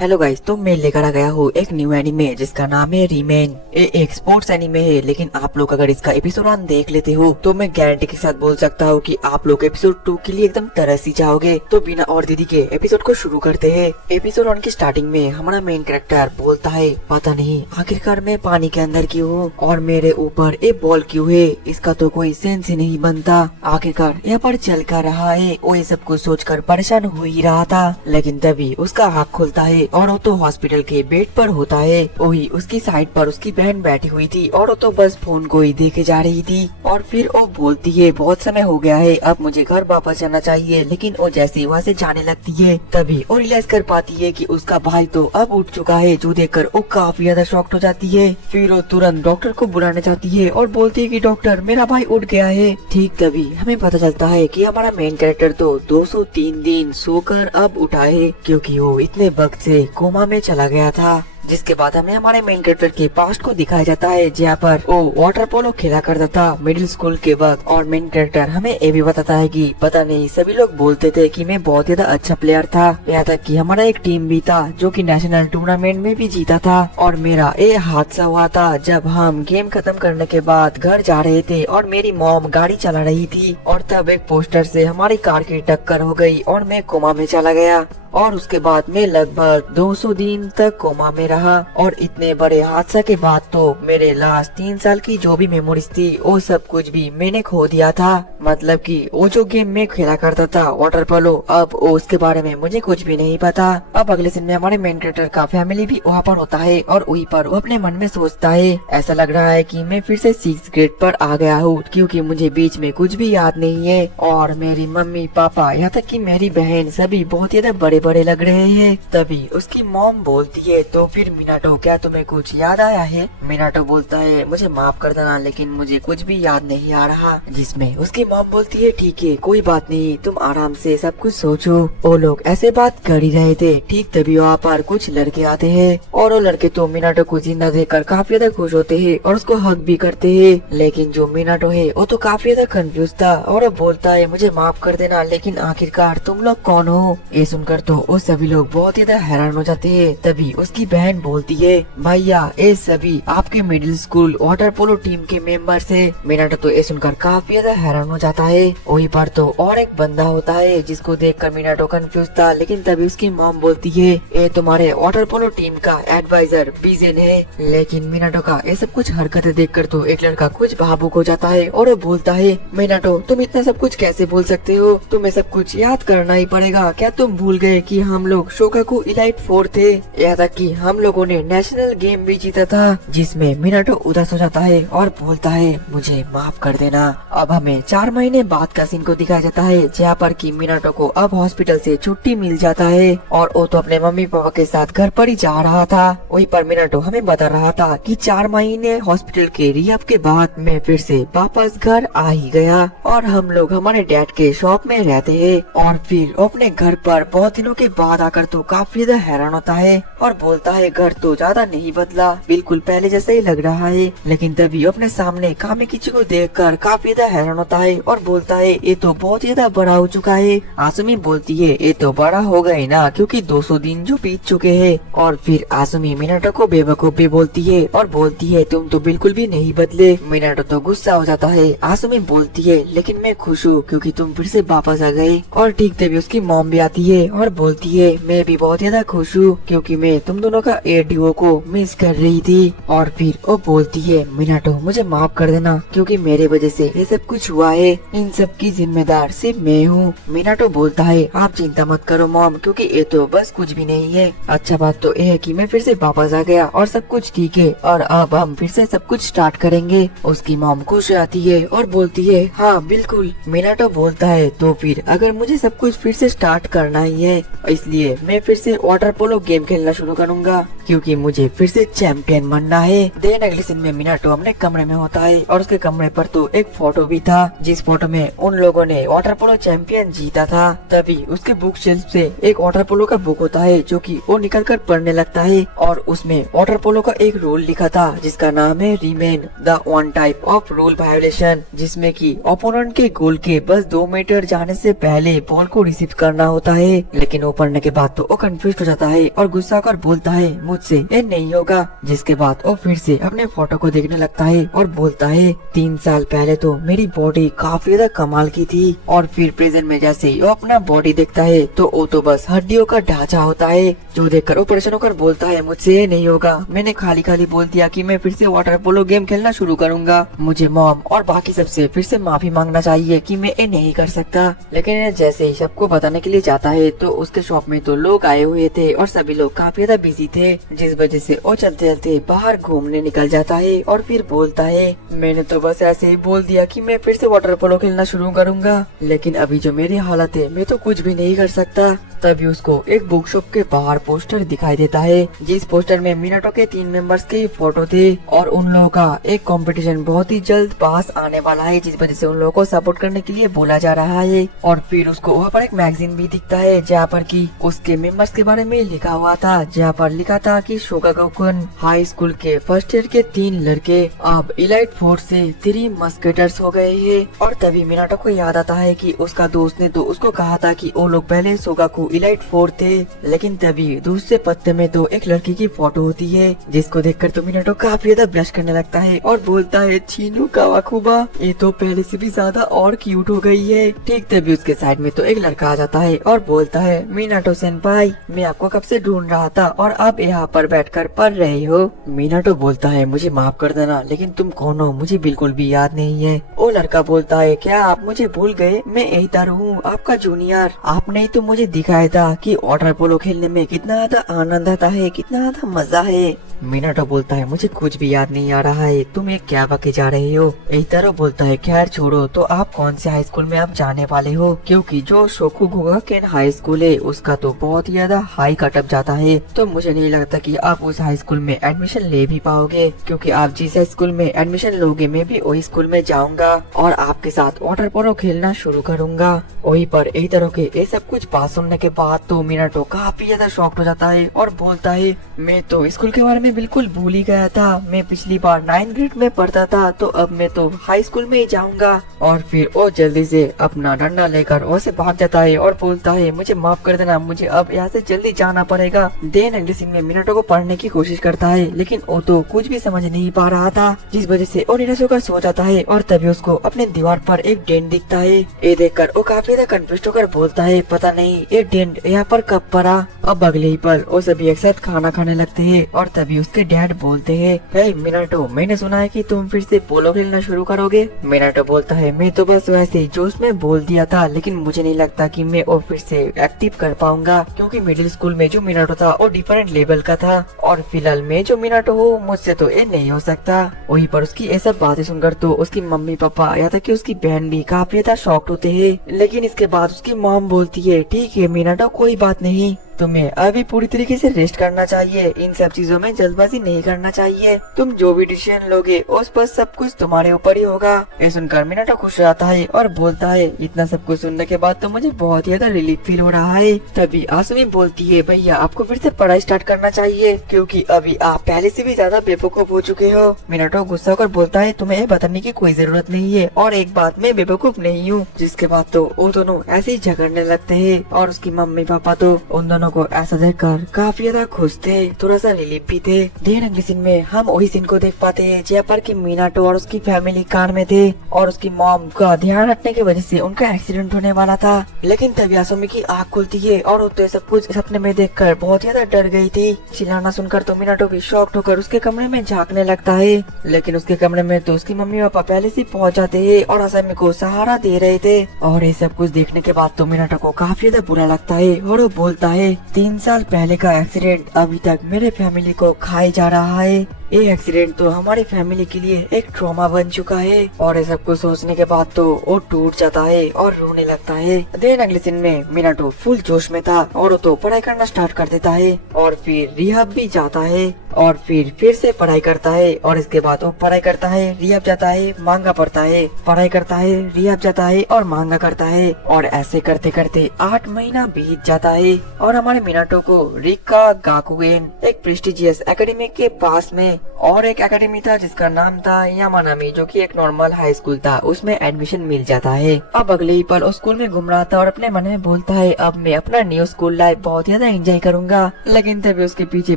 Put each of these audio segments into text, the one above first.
Hello guys, तो मैं लेकर आ गया हूँ एक न्यू एनिमे जिसका नाम है रीमेन। ये एक स्पोर्ट्स एनिमे है, लेकिन आप लोग अगर इसका एपिसोड 1 देख लेते हो तो मैं गारंटी के साथ बोल सकता हूँ कि आप लोग एपिसोड 2 के लिए एकदम तरस ही जाओगे। तो बिना और देरी के एपिसोड को शुरू करते हैं। एपिसोड 1 की स्टार्टिंग में हमारा मेन कैरेक्टर बोलता है, पता नहीं आखिरकार मैं पानी के अंदर क्यों हूँ और मेरे ऊपर एक बॉल क्यों है, इसका तो कोई सेंस ही नहीं बनता। आखिरकार यहाँ पर चल कर रहा है। वो ये सब कुछ सोच कर परेशान हो ही रहा था, लेकिन तभी उसका आँख खुलता है और वो तो हॉस्पिटल के बेड पर होता है। वही उसकी साइड पर उसकी बहन बैठी हुई थी और वो तो बस फोन को ही देखे जा रही थी। और फिर वो बोलती है, बहुत समय हो गया है, अब मुझे घर वापस जाना चाहिए। लेकिन वो जैसे वहाँ से जाने लगती है तभी वो रियलाइज कर पाती है कि उसका भाई तो अब उठ चुका है, जो देखकर वो काफी ज्यादा शॉक्ड हो जाती है। फिर वो तुरंत डॉक्टर को बुलाने जाती है और बोलती है कि डॉक्टर, मेरा भाई उठ गया है। ठीक तभी हमें पता चलता है कि हमारा मेन कैरेक्टर तो 203 दिन सोकर अब उठा है, क्योंकि वो इतने वक्त से कोमा में चला गया था। जिसके बाद हमें हमारे मेन कैरेक्टर के पास्ट को दिखाया जाता है, जहाँ पर वो वाटर पोलो खेला करता था मिडिल स्कूल के वक्त। और मेन कैरेक्टर हमें ये भी बताता है कि पता नहीं सभी लोग बोलते थे कि मैं बहुत ज्यादा अच्छा प्लेयर था, यहाँ तक कि हमारा एक टीम भी था जो कि नेशनल टूर्नामेंट में भी जीता था। और मेरा ये हादसा हुआ था जब हम गेम खत्म करने के बाद घर जा रहे थे और मेरी मॉम गाड़ी चला रही थी और तब एक पोस्टर से हमारी कार की टक्कर हो गई और मैं कोमा में चला गया। और उसके बाद मैं लगभग 200 दिन तक कोमा में रहा। और इतने बड़े हादसा के बाद तो मेरे लास्ट 3 साल की जो भी मेमोरीज थी वो सब कुछ भी मैंने खो दिया था। मतलब कि वो जो गेम में खेला करता था वाटर पोलो, अब उसके बारे में मुझे कुछ भी नहीं पता। अब अगले सीन में हमारे मेन कैरेक्टर का फैमिली भी वहाँ पर होता है और वहीं पर वो अपने मन में सोचता है, ऐसा लग रहा है कि मैं फिर से 6th ग्रेड पर आ गया हूँ, क्योंकि मुझे बीच में कुछ भी याद नहीं है। और मेरी मम्मी पापा यहाँ तक कि मेरी बहन सभी बहुत ज्यादा बड़े लग रहे हैं। तभी उसकी मॉम बोलती है, तो फिर मिनाटो क्या तुम्हें कुछ याद आया है? मिनाटो बोलता है, मुझे माफ कर देना लेकिन मुझे कुछ भी याद नहीं आ रहा। जिसमें उसकी मॉम बोलती है, ठीक है कोई बात नहीं, तुम आराम से सब कुछ सोचो। वो लोग ऐसे बात कर ही रहे थे, ठीक तभी वहाँ पर कुछ लड़के आते हैं और वो लड़के तो मिनाटो को जिंदा देखकर काफी ज्यादा खुश होते हैं और उसको हक भी करते हैं। लेकिन जो मिनाटो है वो तो काफी ज्यादा कंफ्यूज था और वो बोलता है, मुझे माफ कर देना लेकिन आखिरकार तुम लोग कौन हो? ये सुनकर तो वो सभी लोग बहुत ज्यादा हैरान हो जाते हैं। तभी उसकी बहन बोलती है, भैया ये सभी आपके middle school water polo team के मेंबर्स है। मिनाटो तो ये सुनकर काफी ज्यादा हैरान हो जाता है। वहीं पर तो और एक बंदा होता है जिसको देखकर मिनाटो कंफ्यूज था, लेकिन तभी उसकी मॉम बोलती है, ये तुम्हारे वाटर पोलो टीम का एडवाइजर बीजेन है। लेकिन मिनाटो का ये सब कुछ हरकतें देखकर तो एक लड़का कुछ भावुक हो जाता है और वो बोलता है, मिनाटो तुम इतना सब कुछ कैसे बोल सकते हो? तुम्हें सब कुछ याद करना ही पड़ेगा। क्या तुम भूल गए कि हम लोग शोकाकू इलाइट 4 थे? यहाँ तक कि हम लोगों ने नेशनल गेम भी जीता था। जिसमें मिनाटो उदास हो जाता है और बोलता है, मुझे माफ कर देना। अब हमें 4 महीने बाद का सीन को दिखाया जाता है, जहाँ पर कि मिनाटो को अब हॉस्पिटल से छुट्टी मिल जाता है और वो तो अपने मम्मी पापा के साथ घर पर ही जा रहा था। वहीं पर मिनाटो हमें बता रहा था कि 4 महीने हॉस्पिटल के रिहैब के बाद मैं फिर से वापस घर आ ही गया और हम लोग हमारे डैड के शॉप में रहते हैं। और फिर अपने घर पर बहुत दिनों के बाद आकर तो काफी ज्यादा हैरान होता है और बोलता है, घर तो ज्यादा नहीं बदला, बिल्कुल पहले जैसा ही लग रहा है। लेकिन तभी अपने सामने कामेकिची को देखकर काफी ज्यादा हैरान होता है और बोलता है, ये तो बहुत ज्यादा बड़ा हो चुका है। आसुमी बोलती है, ये तो बड़ा हो गए ना, क्योंकि 200 दिन जो बीत चुके हैं। और फिर आसुमी मिनाटो को बेवकूफ भी बोलती है और बोलती है, तुम तो बिल्कुल भी नहीं बदले। मिनाटो तो गुस्सा हो जाता है। आसुमी बोलती है, लेकिन मैं खुश हूँ क्योंकि तुम फिर से वापस आ गए। और ठीक तभी उसकी मॉम भी आती है और बोलती है, मैं भी बहुत ज्यादा खुश हूँ क्योंकि मैं तुम दोनों का ए डुओ को मिस कर रही थी। और फिर वो बोलती है, मिनाटो मुझे माफ कर देना क्योंकि मेरे वजह से ये सब कुछ हुआ है, इन सब की जिम्मेदार सिर्फ मैं हूँ। मिनाटो बोलता है, आप चिंता मत करो मॉम, क्योंकि ये तो बस कुछ भी नहीं है। अच्छा बात तो ये है कि मैं फिर से वापस आ गया और सब कुछ ठीक है और अब हम फिर से सब कुछ स्टार्ट करेंगे। उसकी मॉम खुश आती है और बोलती है, हाँ बिल्कुल। मिनाटो बोलता है, तो फिर अगर मुझे सब कुछ फिर से स्टार्ट करना ही है, इसलिए मैं फिर से वाटर पोलो गेम खेलना शुरू करूंगा, क्योंकि मुझे फिर से चैंपियन बनना है। देन अगले सीन में मिनाटो अपने कमरे में होता है और उसके कमरे पर तो एक फोटो भी था, जिस फोटो में उन लोगों ने वाटर पोलो चैंपियन जीता था। तभी उसके बुक शेल्फ से एक वाटर पोलो का बुक होता है जो कि वो निकल कर पढ़ने लगता है और उसमें वाटर पोलो का एक रूल लिखा था जिसका नाम है remain the one type of rule violation, जिसमें कि ओपोनेंट के गोल के बस 2 मीटर जाने से पहले बॉल को रिसीव करना होता है। लेकिन वो पढ़ने के बाद तो वो कंफ्यूज हो जाता है और गुस्सा कर बोलता है मुझसे ये नहीं होगा। जिसके बाद वो फिर से अपने फोटो को देखने लगता है और बोलता है 3 साल पहले तो मेरी बॉडी काफी ज्यादा कमाल की थी। और फिर प्रेजेंट में जैसे ही वो अपना बॉडी देखता है तो वो तो बस हड्डियों का ढांचा होता है, जो देखकर वो परेशान होकर बोलता है मुझसे ये नहीं होगा। मैंने खाली खाली बोल दिया कि मैं फिर से वाटर पोलो गेम खेलना शुरू करूंगा। मुझे मॉम और बाकी सबसे फिर से माफी मांगना चाहिए कि मैं ये नहीं कर सकता। लेकिन जैसे ही सबको बताने के लिए जाता है तो उसके शॉप में तो लोग आए हुए थे और सभी लोग काफी ज्यादा बिजी थे, जिस वजह से वो चलते चलते बाहर घूमने निकल जाता है और फिर बोलता है मैंने तो बस ऐसे ही बोल दिया कि मैं फिर से वाटर पोलो खेलना शुरू करूंगा, लेकिन अभी जो मेरी हालत है मैं तो कुछ भी नहीं कर सकता। तभी उसको एक बुक शॉप के बाहर पोस्टर दिखाई देता है, जिस पोस्टर में मिनाटो के 3 मेंबर्स के फोटो थे और उन लोगों का एक कंपटीशन बहुत ही जल्द पास आने वाला है, जिस वजह से उन लोगों को सपोर्ट करने के लिए बोला जा रहा है। और फिर उसको वहाँ पर एक मैगजीन भी दिखता है जहाँ पर कि उसके मेंबर्स के बारे में लिखा हुआ था, जहाँ पर लिखा था कि शोगाकुन हाई स्कूल के फर्स्ट ईयर के 3 लड़के अब इलाइट फोर्स से 3 मस्केटर्स हो गए हैं। और तभी मिनाटो को याद आता है कि उसका दोस्त ने तो उसको कहा था कि वो लोग पहले शोगाकु इलाइट 4 थे, लेकिन तभी दूसरे पत्ते में तो एक लड़की की फोटो होती है, जिसको देखकर तो मिनाटो काफी ज्यादा ब्लश करने लगता है और बोलता है चीनू कावाकुबा ये तो पहले से भी ज्यादा और क्यूट हो गई है। ठीक तभी उसके साइड में तो एक लड़का आ जाता है और बोलता है मिनाटो सेनपाई मैं आपको कब से ढूंढ रहा था और आप यहाँ पर बैठकर पढ़ रहे हो। मिनाटो बोलता है मुझे माफ कर देना लेकिन तुम कौन हो मुझे बिल्कुल भी याद नहीं है। वो लड़का बोलता है क्या आप मुझे भूल गए, मैं एहितारू हूँ आपका जूनियर। आपने ही तो मुझे दिखाया था कि वाटर पोलो खेलने में कितना ज्यादा आनंद आता है, कितना ज्यादा मजा है। मिनाटो बोलता है मुझे कुछ भी याद नहीं आ रहा है, तुम ये क्या बके जा रहे हो। एहितारो बोलता है खैर छोड़ो, तो आप कौन से हाई स्कूल में आप जाने वाले हो, क्योंकि जो शोकुगाकुन हाई स्कूल है उसका तो बहुत ही ज्यादा हाई कटअप जाता है, तो मुझे नहीं लगता कि आप उस हाई स्कूल में एडमिशन ले भी पाओगे, क्योंकि आप जिस हाई स्कूल में एडमिशन लोगे मैं भी वही स्कूल में जाऊंगा और आपके साथ वाटर पोलो खेलना शुरू करूंगा। वही पर एहितारो के ये सब कुछ बात सुनने के बाद तो मिनाटो काफी ज्यादा शॉक्ड हो जाता है और बोलता है मैं तो स्कूल के बारे में बिल्कुल भूल ही गया था, मैं पिछली बार 9th ग्रेड में पढ़ता था तो अब मैं तो हाई स्कूल में ही जाऊंगा। और फिर वो जल्दी से अपना डंडा लेकर वहाँ से भाग जाता है और बोलता है मुझे माफ कर देना, मुझे अब यहाँ से जल्दी जाना पड़ेगा। देन अगले सीन में मिनाटो को पढ़ने की कोशिश करता है लेकिन वो तो कुछ भी समझ नहीं पा रहा था, जिस वजह से वो निराश होकर सो जाता है। और तभी उसको अपने दीवार पर एक डेंट दिखता है, ये देखकर वो काफी ज्यादा कंफ्यूज होकर बोलता है पता नहीं ये डेंट यहाँ पर कब पड़ा। अब अगले ही पल वो सभी एक साथ खाना खाने लगते हैं और तभी उसके डैड बोलते हैं हे मिनाटो मैंने सुना है कि तुम फिर से पोलो खेलना शुरू करोगे। मिनाटो बोलता है मैं तो बस वैसे ही जोश में बोल दिया था, लेकिन मुझे नहीं लगता कि मैं वो फिर से एक्टिव कर पाऊंगा, क्योंकि मिडिल स्कूल में जो मिनाटो था वो डिफरेंट लेवल का था और फिलहाल मैं जो मिनाटो हूँ मुझसे तो ये नहीं हो सकता। वहीं पर उसकी ये सब बातें सुनकर तो उसकी मम्मी पापा या तक कि उसकी बहन भी काफी ज्यादा शॉक्ड होते हैं, लेकिन इसके बाद उसकी मॉम बोलती है ठीक है मिनाटो कोई बात नहीं, तुम्हें अभी पूरी तरीके से रेस्ट करना चाहिए, इन सब चीजों में जल्दबाजी नहीं करना चाहिए, तुम जो भी डिसीजन लोगे उस पर सब कुछ तुम्हारे ऊपर ही होगा। ये सुनकर मिनाटो खुश रहता है और बोलता है इतना सब कुछ सुनने के बाद तो मुझे बहुत ही ज्यादा रिलीफ फील हो रहा है। तभी आसुमी बोलती है भैया आपको फिर से पढ़ाई स्टार्ट करना चाहिए, क्योंकि अभी आप पहले से भी ज्यादा बेवकूफ हो चुके हो। मिनाटो गुस्सा होकर बोलता है तुम्हें बताने की कोई जरूरत नहीं है और एक बात मैं बेवकूफ नहीं हूँ। जिसके बाद तो वो दोनों ऐसे ही झगड़ने लगते हैं और उसकी मम्मी पापा तो उन दोनों को ऐसा देखकर काफी ज्यादा खुश थे, थोड़ा सा रिलीफ भी थे। देर अगले सीन में हम वही सीन को देख पाते हैं जहाँ पर कि मिनाटो और उसकी फैमिली कार में थे और उसकी मॉम का ध्यान हटने की वजह से उनका एक्सीडेंट होने वाला था, लेकिन तभी आसुमी की आँख खुलती है और वो तो सब कुछ सपने में देखकर बहुत ज्यादा डर गई थी। चिल्लाना सुनकर तो मिनाटो भी शॉक्ड होकर उसके कमरे में झांकने लगता है, लेकिन उसके कमरे में तो उसकी मम्मी पापा पहले से पहुँच जाते हैं और आसुमी को सहारा दे रहे थे। और ये सब कुछ देखने के बाद तो मिनाटो को काफी ज्यादा बुरा लगता है और वो बोलता है 3 साल पहले का एक्सीडेंट अभी तक मेरे फैमिली को खाए जा रहा है। ये एक्सीडेंट तो हमारी फैमिली के लिए एक ट्रॉमा बन चुका है। और ये सब कुछ सोचने के बाद तो वो टूट जाता है और रोने लगता है। देन अगले दिन में मिनाटो फुल जोश में था और वो तो पढ़ाई करना स्टार्ट कर देता है और फिर रिहाब भी जाता है और फिर से पढ़ाई करता है। और इसके बाद वो पढ़ाई करता है, रिहाब जाता है, मांगा पढ़ता है, पढ़ाई करता है, रिहाब जाता है और मांगा करता है। और ऐसे करते करते 8 महीना बीत जाता है और हमारे मिनाटो को रिका गाकुएन एक प्रेस्टिजियस एकेडमी के पास में और एक एकेडमी था जिसका नाम था यामानामी, जो कि एक नॉर्मल हाई स्कूल था, उसमें एडमिशन मिल जाता है। अब अगले ही पल स्कूल में घूम रहा था और अपने मन में बोलता है अब मैं अपना न्यू स्कूल लाइफ बहुत ज्यादा एंजॉय करूंगा। लेकिन तभी उसके पीछे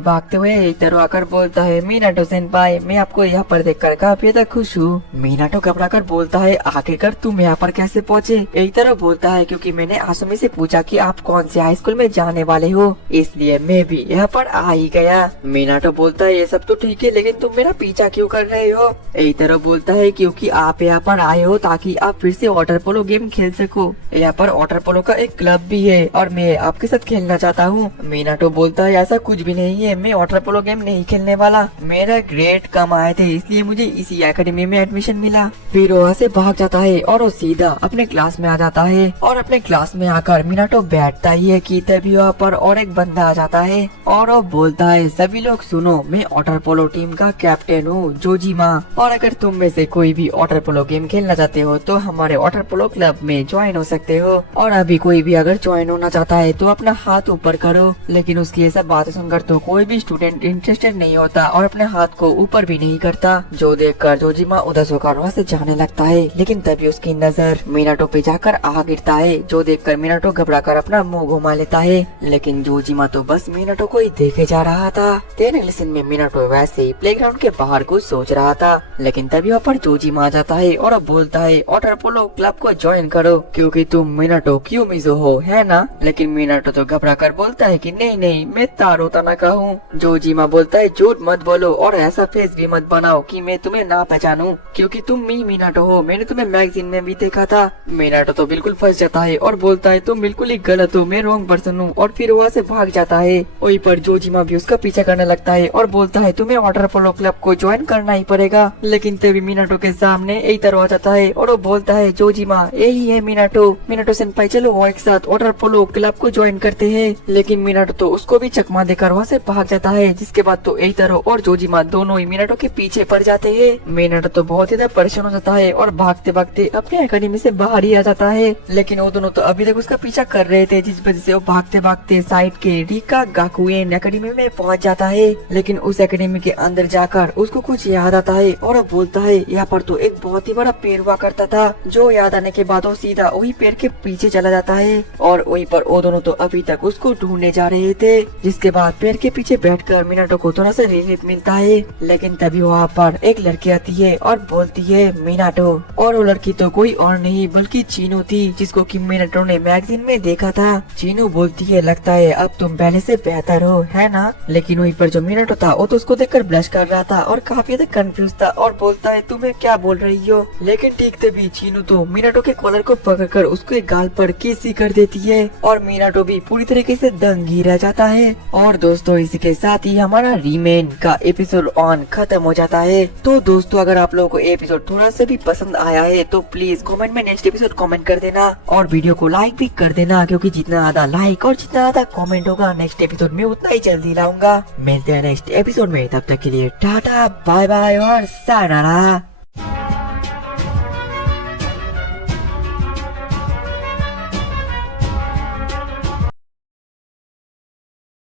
भागते हुए एक तरह आकर बोलता है मिनाटो सेनपाई, मैं आपको यहाँ पर देखकर काफी ज्यादा खुश हूँ। मिनाटो घबरा कर बोलता है आखिरकार तुम यहाँ पर कैसे पहुँचे? एक तरह बोलता है क्योंकि मैंने आसुमी से पूछा कि आप कौन से हाई स्कूल में जाने वाले हो, इसलिए मैं भी यहाँ पर आ ही गया। मिनाटो बोलता है ये सब तो ठीक है लेकिन तुम मेरा पीछा क्यों कर रहे हो? एक तरह बोलता है क्योंकि आप यहाँ पर आए हो ताकि आप फिर से वाटर पोलो गेम खेल सको। यहाँ पर वाटर पोलो का एक क्लब भी है और मैं आपके साथ खेलना चाहता हूँ। मिनाटो बोलता है ऐसा कुछ भी नहीं है, मैं वाटर पोलो गेम नहीं खेलने वाला, मेरा ग्रेड कम आए थे इसलिए मुझे इसी एकेडमी में एडमिशन मिला। फिर वहाँ से भाग जाता है और वो सीधा अपने क्लास में आ जाता है और अपने क्लास में आकर मिनाटो बैठता ही है कि तभी वहाँ पर और एक बंदा आ जाता है और वो बोलता है सभी लोग सुनो, मैं वाटर पोलो टीम का कैप्टन हूँ जोजिमा, और अगर तुम में से कोई भी वाटर पोलो गेम खेलना चाहते हो तो हमारे वाटर पोलो क्लब में ज्वाइन हो सकते हो। और अभी कोई भी अगर ज्वाइन होना चाहता है तो अपना हाथ ऊपर करो। लेकिन उसकी ये सब बातें सुनकर तो कोई भी स्टूडेंट इंटरेस्टेड नहीं होता और अपने हाथ को ऊपर भी नहीं करता, जो देखकर जोजिमा उदास होकर वहाँ से जाने लगता है। लेकिन तभी उसकी नजर मिनाटो पे जाकर आ गिरता है, जो देखकर मिनाटो घबरा कर अपना मुंह घुमा लेता है। लेकिन जोजिमा तो बस मिनाटो को ही देखे जा रहा था। देन अगले दिन में मिनाटो वैसे ही प्लेग्राउंड के बाहर कुछ सोच रहा था, लेकिन तभी वहाँ पर जोजिमा आ जाता है और बोलता है वाटर पोलो क्लब को ज्वाइन करो क्योंकि तुम मिनाटो क्यूमिजो हो, है ना? लेकिन मिनाटो तो घबरा कर बोलता है कि नहीं नहीं, मैं तारो तानाका हूँ। जोजिमा बोलता है झूठ मत बोलो और ऐसा फेस भी मत बनाओ कि मैं तुम्हें ना पहचानूं क्योंकि तुम मिनाटो हो, मैंने तुम्हें मैगजीन में भी देखा था। मिनाटो तो बिल्कुल फंस जाता है और बोलता है तुम बिल्कुल ही गलत हो, मैं रॉन्ग पर्सन हूँ, और फिर वहाँ से भाग जाता है। वहीं पर जोजिमा भी उसका पीछा करने लगता है और बोलता है तुम्हें वाटर पोलो क्लब को ज्वाइन करना ही पड़ेगा। लेकिन तभी मिनाटो के सामने एक तरह आ जाता है और वो बोलता है जोजिमा यही है मिनाटो सेनपाई, चलो वो एक साथ वाटर पोलो क्लब को ज्वाइन करते हैं। लेकिन मिनाटो तो उसको भी चकमा देकर वहाँ से भाग जाता है, जिसके बाद तो एक तरह और जोजिमा दोनों ही मिनाटो के पीछे पड़ जाते हैं। मिनाटो तो बहुत ज्यादा परेशान हो जाता है और भागते भागते अपने एकेडमी से बाहर ही आ जाता है। लेकिन वो दोनों तो अभी तक उसका पीछा कर रहे थे, जिस वजह से वो भागते भागते साइड के रिका गाकुएन एकेडमी में पहुंच जाता है। लेकिन उस एकेडमी के अंदर जाकर उसको कुछ याद आता है और वो बोलता है यहाँ पर तो एक बहुत ही बड़ा पेड़ हुआ करता था, जो याद आने के बाद वो सीधा वही पेड़ के पीछे चला जाता है। और वहीं पर वो दोनों तो अभी तक उसको ढूंढने जा रहे थे, जिसके बाद पेड़ के पीछे बैठकर मिनाटो को थोड़ा सा रिलीफ मिलता है। लेकिन तभी वहाँ पर एक लड़की आती है और बोलती है मिनाटो, और वो लड़की तो कोई और नहीं बल्कि चीनू थी, जिसको कि मिनाटो ने मैगजीन में देखा था। चीनू बोलती है लगता है अब तुम पहले से बेहतर हो, है ना? लेकिन वहीं पर जो मिनाटो था वो तो उसको देखकर ब्लश कर रहा था और काफी ज्यादा कंफ्यूज था और बोलता है तुम्हें क्या बोल रही हो। लेकिन ठीक तभी चीनू तो मिनाटो के कॉलर को पकड़कर उसके गाल पर किस कर देती है और मिनाटो भी पूरी तरीके से दंग ही रह जाता है। और दोस्तों इसी के साथ ही हमारा रीमेन का एपिसोड ऑन खत्म हो जाता है। तो दोस्तों अगर आप लोगों को एपिसोड थोड़ा सा भी पसंद आया है तो प्लीज कमेंट में नेक्स्ट एपिसोड कमेंट कर देना और वीडियो को लाइक भी कर देना, क्योंकि जितना ज्यादा लाइक और जितना ज्यादा कमेंट होगा नेक्स्ट एपिसोड में उतना ही जल्दी लाऊंगा। मिलते हैं नेक्स्ट एपिसोड में, तब तक के लिए टाटा बाय बाय और सायनारा।